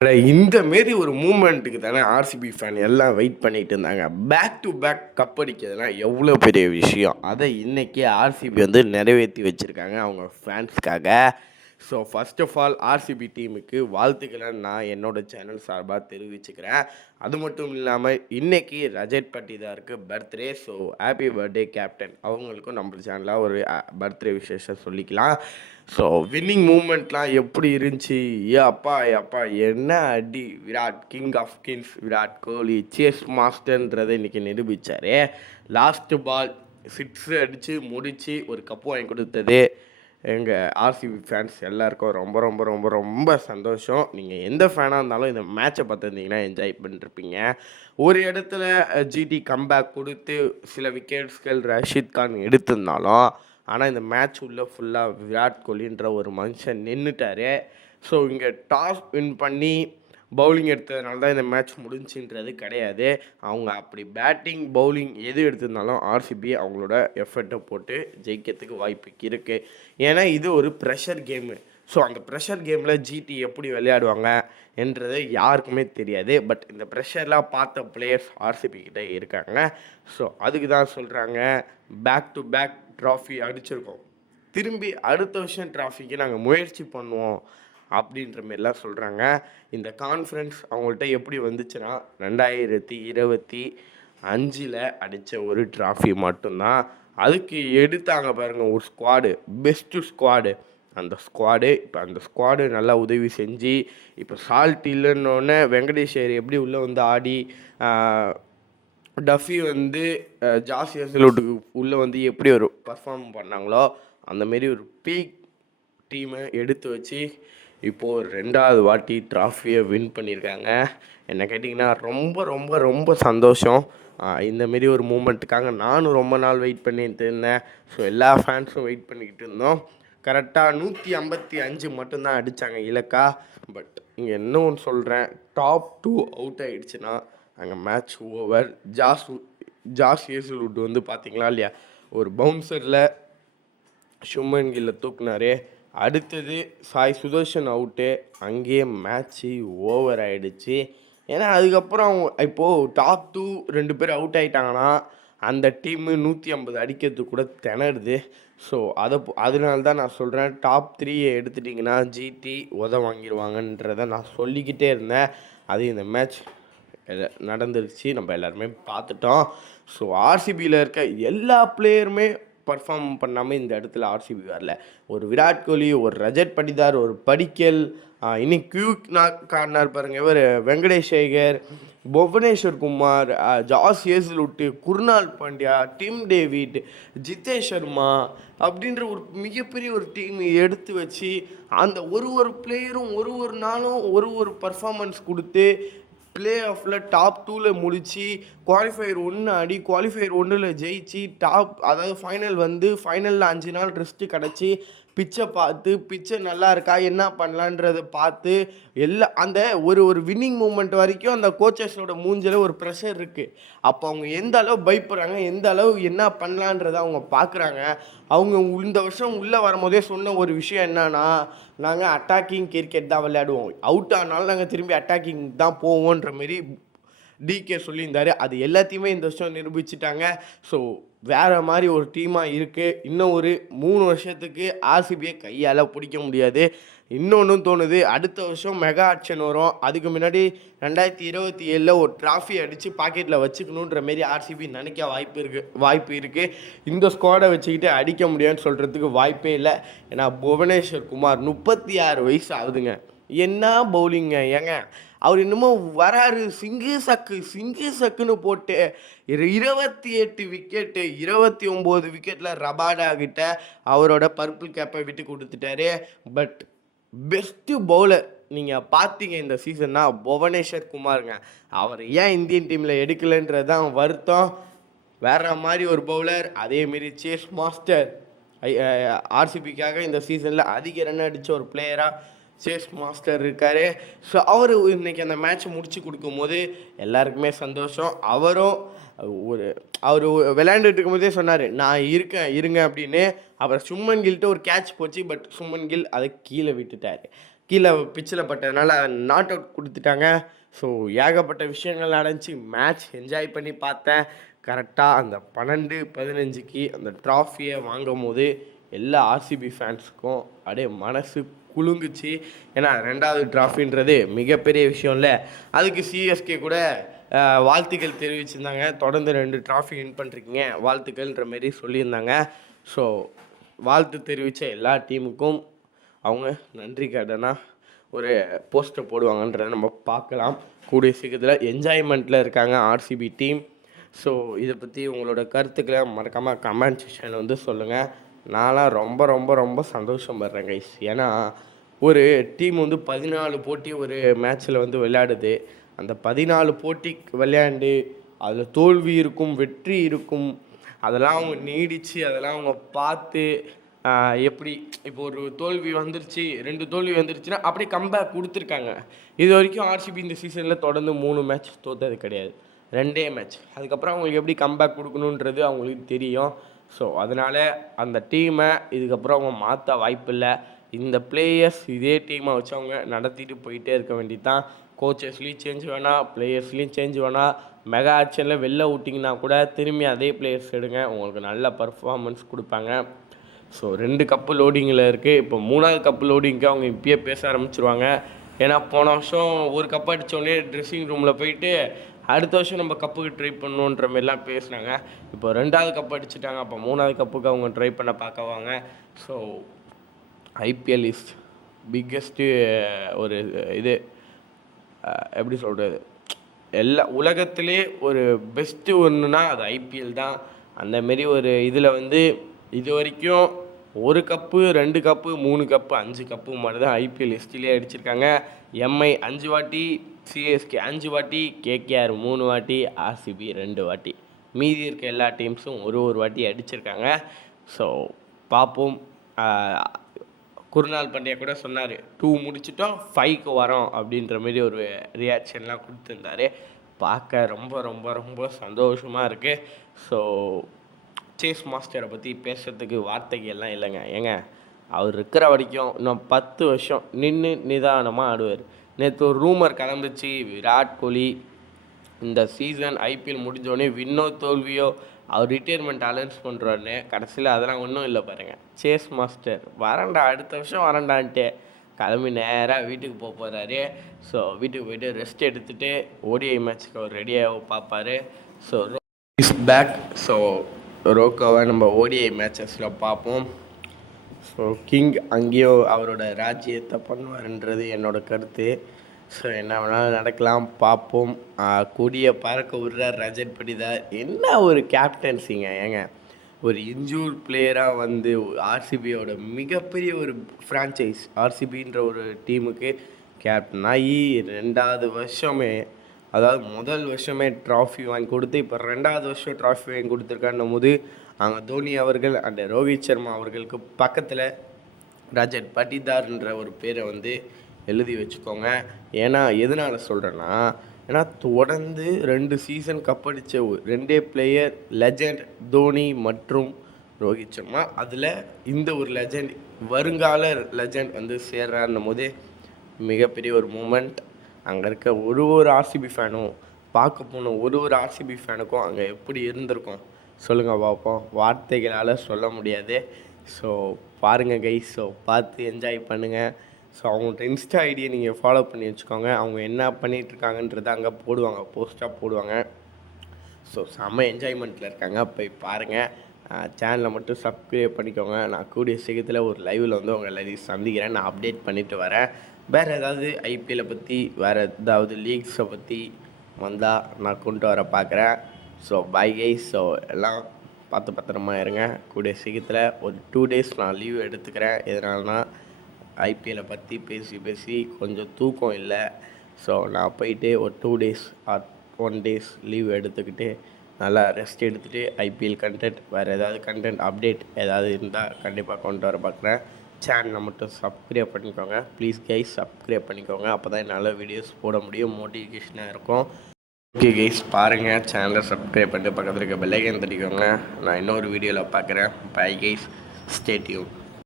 இந்த மாரி ஒரு மூமெண்ட்டுக்கு தானே ஆர்சிபி ஃபேன் எல்லாம் வெயிட் பண்ணிட்டு இருந்தாங்க. பேக் டு பேக் கப் அடிக்கிறதுலாம் எவ்வளோ பெரிய விஷயம். அதை இன்னைக்கு ஆர்சிபி வந்து நிறைவேத்தி வச்சிருக்காங்க அவங்க ஃபேன்ஸ்க்காக. So first of all RCB டீமுக்கு வாழ்த்துக்களை நான் என்னோட சேனல் சார்பாக தெரிவிச்சுக்கிறேன். அது மட்டும் இல்லாமல் இன்னைக்கு ரஜத் பட்டிதாருக்கு birthday. So happy birthday captain. அவங்களுக்கும் நம்ம சேனலாக ஒரு பர்த்டே விசேஷம் சொல்லிக்கலாம். ஸோ வின்னிங் மூமெண்ட்லாம் எப்படி இருந்துச்சு? அப்பா அப்பா என்ன அடி! Virat king of kings Virat Kohli chase மாஸ்டர்ன்றதை இன்றைக்கி நிரூபித்தார். லாஸ்ட்டு பால் சிக்ஸ் அடித்து முடித்து ஒரு கப்பு வாங்கி கொடுத்தது எங்கள் ஆர்சிபி ஃபேன்ஸ் எல்லாருக்கும் ரொம்ப ரொம்ப ரொம்ப ரொம்ப சந்தோஷம். நீங்கள் எந்த ஃபேனாக இருந்தாலும் இந்த மேட்சை பார்த்துருந்தீங்கன்னா என்ஜாய் பண்ணிருப்பீங்க. ஒரு இடத்துல ஜிடி கம்பேக் கொடுத்து சில விக்கெட்ஸ்கள் ரஷீத் கான் எடுத்திருந்தாலும், ஆனால் இந்த மேட்ச் உள்ள ஃபுல்லாக விராட் கோலின்ற ஒரு மனுஷன் நின்றுட்டார். ஸோ இங்கே டாஸ் வின் பண்ணி பவுலிங் எடுத்ததுனால தான் இந்த மேட்ச் முடிஞ்சுன்றது கிடையாது. அவங்க அப்படி பேட்டிங் பவுலிங் எது எடுத்திருந்தாலும் ஆர்சிபி அவங்களோட எஃபர்ட்டை போட்டு ஜெயிக்கிறதுக்கு வாய்ப்பு இருக்குது. ஏன்னா இது ஒரு ப்ரெஷர் கேமு. ஸோ அந்த ப்ரெஷர் கேமில் ஜிடி எப்படி விளையாடுவாங்க என்றது யாருக்குமே தெரியாது. பட் இந்த ப்ரெஷர்லாம் பார்த்த பிளேயர்ஸ் ஆர்சிபி கிட்டே இருக்காங்க. ஸோ அதுக்கு தான் சொல்கிறாங்க, பேக் டு பேக் ட்ராஃபி அடிச்சிருக்கோம், திரும்பி அடுத்த வருஷம் ட்ராஃபிக்கு நாங்கள் முயற்சி பண்ணுவோம் அப்படின்ற மாரிலாம் சொல்கிறாங்க. இந்த கான்ஃபரன்ஸ் அவங்கள்ட்ட எப்படி வந்துச்சுன்னா 2025 அடித்த ஒரு ட்ராஃபி மட்டும்தான். அதுக்கு எடுத்தாங்க பாருங்கள் ஒரு ஸ்குவாடு, பெஸ்ட்டு ஸ்குவாடு. அந்த ஸ்குவாடு நல்லா உதவி செஞ்சு இப்போ சால்ட் இல்லைன்னொன்னே வெங்கடேஷ் ஐயர் எப்படி உள்ளே வந்து ஆடி, டஃபி வந்து ஜாஸ் ஹேசல்வுட்டுக்கு உள்ளே வந்து எப்படி ஒரு பர்ஃபார்ம் பண்ணாங்களோ அந்தமாரி ஒரு பீக் டீமை எடுத்து வச்சு இப்போது 2வது வாட்டி ட்ராஃபியை வின் பண்ணியிருக்காங்க. என்ன கேட்டிங்கன்னா ரொம்ப ரொம்ப ரொம்ப சந்தோஷம். இந்தமாரி ஒரு மூமெண்ட்டுக்காக நானும் ரொம்ப நாள் வெயிட் பண்ணிட்டு இருந்தேன். ஸோ எல்லா ஃபேன்ஸும் வெயிட் பண்ணிக்கிட்டு இருந்தோம். கரெக்டாக 155 மட்டும்தான் அடித்தாங்க இலக்கா. பட் இங்கே என்ன ஒன்று சொல்கிறேன், டாப் 2 அவுட் ஆகிடுச்சுன்னா அங்கே மேட்ச் ஓவர். ஜாஸ் ஹேசல்வுட் வந்து பார்த்தீங்களா இல்லையா, ஒரு பவுன்சரில் சுமன் கில்லை தூக்குனாரு. அடுத்தது சாய் சுதர்ஷன் அவுட்டு. அங்கேயே மேட்ச்சு ஓவர் ஆகிடுச்சு. ஏன்னா அதுக்கப்புறம் இப்போது டாப் 2 2 பேர் அவுட் ஆகிட்டாங்கன்னா அந்த டீமு 150 அடிக்கிறதுக்கு கூட திணறுது. ஸோ அதனால தான் நான் சொல்கிறேன், டாப் 3 எடுத்துட்டிங்கன்னா ஜிடி வாங்கிடுவாங்கன்றதை நான் சொல்லிக்கிட்டே இருந்தேன். அது இந்த மேட்ச் நடந்துருச்சு, நம்ம எல்லாருமே பார்த்துட்டோம். ஸோ ஆர்சிபியில் இருக்க எல்லா பிளேயருமே பர்ஃபார்ம் பண்ணாமல் இந்த இடத்துல ஆர்சிபி வரல. ஒரு விராட் கோலி, ஒரு ரஜத் பட்டிதார், ஒரு படிக்கல், இன்னைக்கு கியூக் கார்னர் பாருங்கள், இவர் வெங்கடேஷ் ஐயர், புவனேஸ்வர் குமார், ஜாஸ் ஹேசல்வுட்டு, குருணால் பாண்டியா, டிம் டேவிட், ஜிதேஷ் சர்மா அப்படின்ற ஒரு மிகப்பெரிய ஒரு டீம் எடுத்து வச்சு அந்த ஒரு பிளேயரும் ஒரு நாளும் ஒரு பர்ஃபார்மன்ஸ் கொடுத்து ப்ளே ஆஃபில் டாப் 2 முடித்து குவாலிஃபயர் 1 ஆடி குவாலிஃபயர் 1 ஜெயிச்சு அதாவது ஃபைனல் வந்து ஃபைனலில் 5 நாள் ரெஸ்ட்டு கிடச்சி பிச்சை பார்த்து பிச்சை நல்லா இருக்கா என்ன பண்ணலான்றதை பார்த்து அந்த ஒரு வின்னிங் மூமெண்ட் வரைக்கும் அந்த கோச்சஸோட மூஞ்சில் ஒரு ப்ரெஷர் இருக்குது. அப்போ அவங்க எந்த அளவு பயப்படுறாங்க, எந்த அளவு என்ன பண்ணலான்றதை அவங்க பார்க்குறாங்க. அவங்க இந்த வருஷம் உள்ளே வரும்போதே சொன்ன ஒரு விஷயம் என்னன்னா, நாங்கள் அட்டாக்கிங் கிரிக்கெட் தான் விளையாடுவோம், அவுட் ஆனாலும் நாங்கள் திரும்பி அட்டாக்கிங் தான் போவோன்ற மாரி டிகே சொல்லியிருந்தார். அது எல்லாத்தையுமே இந்த வருஷம் நிரூபிச்சிட்டாங்க. ஸோ வேறு மாதிரி ஒரு டீமாக இருக்குது. இன்னும் ஒரு 3 வருஷத்துக்கு ஆர்சிபியை கையால் பிடிக்க முடியாது. இன்னொன்றும் தோணுது, அடுத்த வருஷம் மெகா ஆக்ஷன் வரும். அதுக்கு முன்னாடி 2027 ஒரு ட்ராஃபி அடித்து பாக்கெட்டில் வச்சுக்கணுன்ற மாரி ஆர்சிபி நினைக்க வாய்ப்பு இருக்குது. இந்த ஸ்குவாடை வச்சுக்கிட்டு அடிக்க முடியாதுன்னு சொல்கிறதுக்கு வாய்ப்பே இல்லை. ஏன்னா புவனேஸ்வர் குமார் 36 வயசு ஆகுதுங்க. என்ன பவுலிங்க ஏங்க, அவர் இன்னமும் வராரு, சிங்கு சக்குன்னு போட்டு 28 விக்கெட்டு 29 விக்கெட்டில் ரபாடா கிட்ட அவரோட பர்பிள் கேப்பை விட்டு கொடுத்துட்டாரு. பட் பெஸ்ட்டு பவுலர் நீங்கள் பார்த்தீங்க இந்த சீசன்னா புவனேஸ்வர் குமாருங்க. அவர் ஏன் இந்தியன் டீமில் எடுக்கலைன்றது தான் வருத்தம். வேற மாதிரி ஒரு பவுலர். அதேமாரி சேஸ் மாஸ்டர், ஆர்சிபிக்காக இந்த சீசனில் அதிக ரன் அடித்த ஒரு பிளேயராக சேஸ் மாஸ்டர் இருக்கார். ஸோ அவர் இன்றைக்கி அந்த மேட்ச்சை முடித்து கொடுக்கும்போது எல்லாருக்குமே சந்தோஷம். அவர் விளையாண்டுட்டு இருக்கும்போதே சொன்னார், நான் இருங்க அப்படின்னு. அப்புறம் சுமன் கில்கிட்ட ஒரு கேட்ச் போச்சு. பட் சுமன் கில் அதை கீழே விட்டுட்டார். கீழே பிச்சில் பட்டதுனால நாட் அவுட் கொடுத்துட்டாங்க. ஸோ ஏகப்பட்ட விஷயங்கள் நடந்துச்சு. மேட்ச் என்ஜாய் பண்ணி பார்த்தேன். கரெக்டாக அந்த 12-15க்கு அந்த ட்ராஃபியை வாங்கும்போது எல்லா ஆர்சிபி ஃபேன்ஸுக்கும் அப்படியே மனசு குலுங்குச்சு. ஏன்னா 2வது ட்ராஃபின்றது மிகப்பெரிய விஷயம் இல்லை. அதுக்கு சிஎஸ்கே கூட வாழ்த்துக்கள் தெரிவிச்சிருந்தாங்க. தொடர்ந்து 2 ட்ராஃபி வின் பண்ணிருக்கீங்க, வாழ்த்துக்கள்ன்ற மாரி சொல்லியிருந்தாங்க. ஸோ வாழ்த்து தெரிவித்த எல்லா டீமுக்கும் அவங்க நன்றி கடனாக ஒரு போஸ்டர் போடுவாங்கன்றதை நம்ம பார்க்கலாம். கூடிய சீக்கிரத்தில் என்ஜாய்மெண்ட்டில் இருக்காங்க ஆர்சிபி டீம். ஸோ இதை பற்றி உங்களோட கருத்துக்களை மறக்காமல் கமெண்ட் செக்ஷனில் வந்து சொல்லுங்கள். நான்லாம் ரொம்ப ரொம்ப ரொம்ப சந்தோஷப்படுறேன் கைஸ். ஏன்னா ஒரு டீம் வந்து 14 போட்டி ஒரு மேட்ச்சில் வந்து விளையாடுது. அந்த 14 போட்டிக்கு விளையாண்டு அதில் தோல்வி இருக்கும், வெற்றி இருக்கும். அதெல்லாம் அவங்க நீடித்து அதெல்லாம் அவங்க பார்த்து எப்படி இப்போ ஒரு தோல்வி வந்துருச்சு, 2 தோல்வி வந்துருச்சுன்னா அப்படியே கம்பேக் கொடுத்துருக்காங்க. இது வரைக்கும் ஆர்சிபி இந்த சீசனில் தொடர்ந்து 3 மேட்ச் தோற்றது கிடையாது, 2 மேட்ச். அதுக்கப்புறம் அவங்களுக்கு எப்படி கம்பேக் கொடுக்கணுன்றது அவங்களுக்கு தெரியும். ஸோ அதனால் அந்த டீமை இதுக்கப்புறம் அவங்க மாற்ற வாய்ப்பில்லை. இந்த பிளேயர்ஸ் இதே டீமை வச்சு அவங்க நடத்திட்டு போயிட்டே இருக்க வேண்டியது தான். கோச்சஸ்லேயும் சேஞ்ச் வேணாம், பிளேயர்ஸ்லேயும் சேஞ்ச் வேணாம். மெகா ஆக்ஷனில் வெளில விட்டிங்கன்னா கூட திரும்பி அதே பிளேயர்ஸ் எடுங்க, உங்களுக்கு நல்ல பர்ஃபார்மன்ஸ் கொடுப்பாங்க. ஸோ 2 கப்பு லோடிங்கில் இருக்குது. இப்போ 3வது கப்பு லோடிங்க்கு அவங்க இப்பயே பேச ஆரம்பிச்சிருவாங்க. ஏன்னா போன வருஷம் ஒரு கப் அடித்தோடனே ட்ரெஸ்ஸிங் ரூமில் போயிட்டு அடுத்த வருஷம் நம்ம கப்புக்கு ட்ரை பண்ணணுன்ற மாரிலாம் பேசுனாங்க. இப்போ 2வது கப் அடிச்சுட்டாங்க, அப்போ 3வது கப்புக்கு அவங்க ட்ரை பண்ண பார்க்குவாங்க. ஸோ ஐபிஎல் இஸ் பிக்கஸ்ட்டு ஒரு இது எப்படி சொல்கிறது, எல்லா உலகத்திலே ஒரு பெஸ்ட்டு ஒன்றுனா அது ஐபிஎல் தான். அந்தமாரி ஒரு இதில் வந்து இது வரைக்கும் 1 கப்பு, 2 கப்பு, 3 கப்பு, 5 கப்பு மாதிரி தான் ஐபிஎல் ஹிஸ்ட்ரியிலே அடிச்சிருக்காங்க. எம்ஐ 5 வாட்டி, சிஎஸ்கே 5 வாட்டி, கேகேஆர் 3 வாட்டி, ஆர்சிபி 2 வாட்டி. மீதி இருக்க எல்லா டீம்ஸும் ஒரு வாட்டி அடிச்சிருக்காங்க. ஸோ பார்ப்போம். குருநாள் பாண்டியா கூட சொன்னார் 2 முடிச்சிட்டோம் 5க்கு வரோம் அப்படின்ற மாரி ஒரு ரியாக்ஷன்லாம் கொடுத்துருந்தாரு. பார்க்க ரொம்ப ரொம்ப ரொம்ப சந்தோஷமாக இருக்குது. ஸோ சேஸ் மாஸ்டரை பற்றி பேசுகிறதுக்கு வார்த்தைக்கு எல்லாம் இல்லைங்க. ஏங்க அவர் இருக்கிற வரைக்கும் இன்னும் 10 வருஷம் நின்று நிதானமாக ஆடுவார். நேற்று ஒரு ரூமர் கிளம்பிச்சு, விராட் கோலி இந்த சீசன் ஐபிஎல் முடிஞ்சோடனே வின்னோ தோல்வியோ அவர் ரிட்டையர்மெண்ட் அனௌன்ஸ் பண்ணுறாருன்னு. கடைசியில் அதெல்லாம் ஒன்றும் இல்லை பாருங்கள். சேஸ் மாஸ்டர் வரண்டா, அடுத்த வருஷம் வரண்டான்ட்டு கிளம்பி நேராக வீட்டுக்கு போகிறாரு. ஸோ வீட்டுக்கு போய்ட்டு ரெஸ்ட் எடுத்துகிட்டு ஓடிஐ மேட்ச்சுக்கு அவர் ரெடியாக பார்ப்பார். So is back. ஸோ ரோக்கோவை நம்ம ஓடிஐ மேட்சஸில் பார்ப்போம். ஸோ கிங் அங்கேயோ அவரோட ராஜ்யத்தை பண்ணுவார்ன்றது என்னோடய கருத்து. ஸோ என்ன வேணாலும் நடக்கலாம், பார்ப்போம். கொடியை பறக்க விடுறார் ரஜத் படிதார். என்ன ஒரு கேப்டன்சிங்க. ஏங்க ஒரு இன்ஜூர் பிளேயராக வந்து ஆர்சிபியோட மிகப்பெரிய ஒரு ஃப்ரான்ச்சைஸ் ஆர்சிபின்ற ஒரு டீமுக்கு கேப்டன் ஆகி 2வது வருஷமே, அதாவது முதல் வருஷமே ட்ராஃபி வாங்கி கொடுத்து இப்போ 2வது வருஷம் ட்ராஃபி வாங்கி கொடுத்துருக்கான்னும் போது அங்கே தோனி அவர்கள் அண்ட் ரோஹித் சர்மா அவர்களுக்கு பக்கத்தில் ரஜத் பட்டிதார்ன்ற ஒரு பேரை வந்து எழுதி வச்சுக்கோங்க. ஏன்னா எதனால் சொல்கிறேன்னா, ஏன்னா தொடர்ந்து 2 சீசன் கப் அடித்த 2 பிளேயர் லெஜண்ட் தோனி மற்றும் ரோஹித் சர்மா. அதில் இந்த ஒரு லெஜண்ட், வருங்கால லெஜண்ட் வந்து சேர்றான்னும் போது மிகப்பெரிய ஒரு மூமெண்ட். அங்கே இருக்க ஒரு ஆர்சிபி ஃபேனும் பார்க்க போன ஒரு ஆர்சிபி ஃபேனுக்கும் அங்கே எப்படி இருந்திருக்கும் சொல்லுங்கள் பார்ப்போம். வார்த்தைகளால் சொல்ல முடியாது. ஸோ பாருங்கள் கைஸ். ஸோ பார்த்து என்ஜாய் பண்ணுங்கள். ஸோ அவங்கள்ட்ட இன்ஸ்டா ஐடியை நீங்கள் ஃபாலோ பண்ணி வச்சுக்கோங்க. அவங்க என்ன பண்ணிகிட்ருக்காங்கன்றதை அங்கே போடுவாங்க, போஸ்ட்டாக போடுவாங்க. ஸோ செம்ம என்ஜாய்மெண்ட்டில் இருக்காங்க, போய் பாருங்கள். சேனலை மட்டும் சப்ஸ்கிரைப் பண்ணிக்கோங்க. நான் கூடிய சீக்கிரத்தில் ஒரு லைவில் வந்து உங்கள் எல்லாரையும் சந்திக்கிறேன். நான் அப்டேட் பண்ணிவிட்டு வரேன். வேறு ஏதாவது ஐபிஎல்லை பற்றி, வேறு ஏதாவது லீக்ஸை பற்றி வந்தால் நான் கொண்டு வர பார்க்குறேன். So bye guys. ஸோ எல்லாம் பார்த்து பத்திரமா இருங்க. கூடிய சீக்கிரத்தில் ஒரு 2 days நான் லீவ் எடுத்துக்கிறேன். எதனால்னா ஐபிஎல்லை பற்றி பேசி கொஞ்சம் தூக்கம் இல்லை. ஸோ நான் போயிட்டு ஒரு 2 days ஆர் 1 days லீவ் எடுத்துக்கிட்டு நல்லா ரெஸ்ட் எடுத்துகிட்டு ஐபிஎல் கண்டென்ட், வேறு ஏதாவது கண்டென்ட் அப்டேட் ஏதாவது இருந்தால் கண்டிப்பாக கொண்டு வர பார்க்குறேன். சேனலை மட்டும் சப்ஸ்கிரைப் பண்ணிக்கோங்க ப்ளீஸ் கைஸ். சப்ஸ்கிரைப் பண்ணிக்கோங்க, அப்போ தான் நல்ல வீடியோஸ் போட முடியும், மோட்டிவேஷனாக இருக்கும். ஓகே கைஸ், பாருங்கள், சேனலை சப்ஸ்கிரைப் பண்ணிட்டு பக்கத்தில் இருக்க பெல் ஐகான் தட்டிக்கோங்க. நான் இன்னொரு வீடியோவில் பார்க்குறேன். Bye guys, stay tune.